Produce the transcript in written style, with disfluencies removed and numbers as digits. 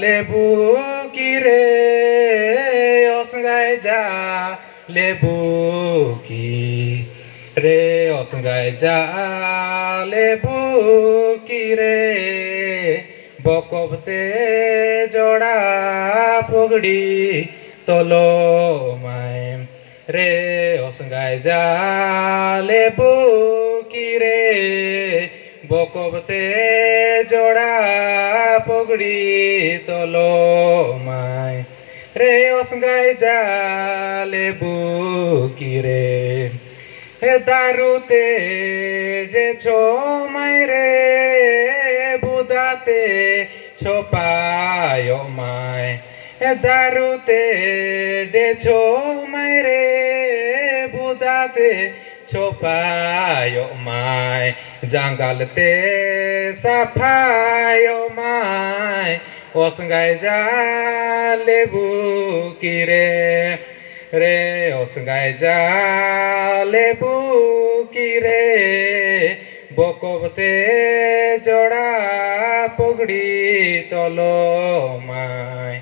লেবু কি রে অসঙ্গায় যা লেবু কি রে অসঙ্গায় যা লেবু কি রে বকবতে জোড়া পগড়ি তলো মায় রে অসঙ্গায় যা লেবু কি রে বকবতে জোড়া পগড়ি তলো মায় রে অসঙ্গায় যা লেবু কি রে হে দারুতে রে ছো মায় রে বুদাতে ছোপায় মায় হে দারুতে রে ছো মায় রে বুদাতে ছোপায় মায় জাঙ্গালতে সাফায় মায় অসঙ্গায় যা লেবু কি রে রে অসঙ্গায় যা লেবু কি রে বকবতে জোড়া পগড়ি তলো মায়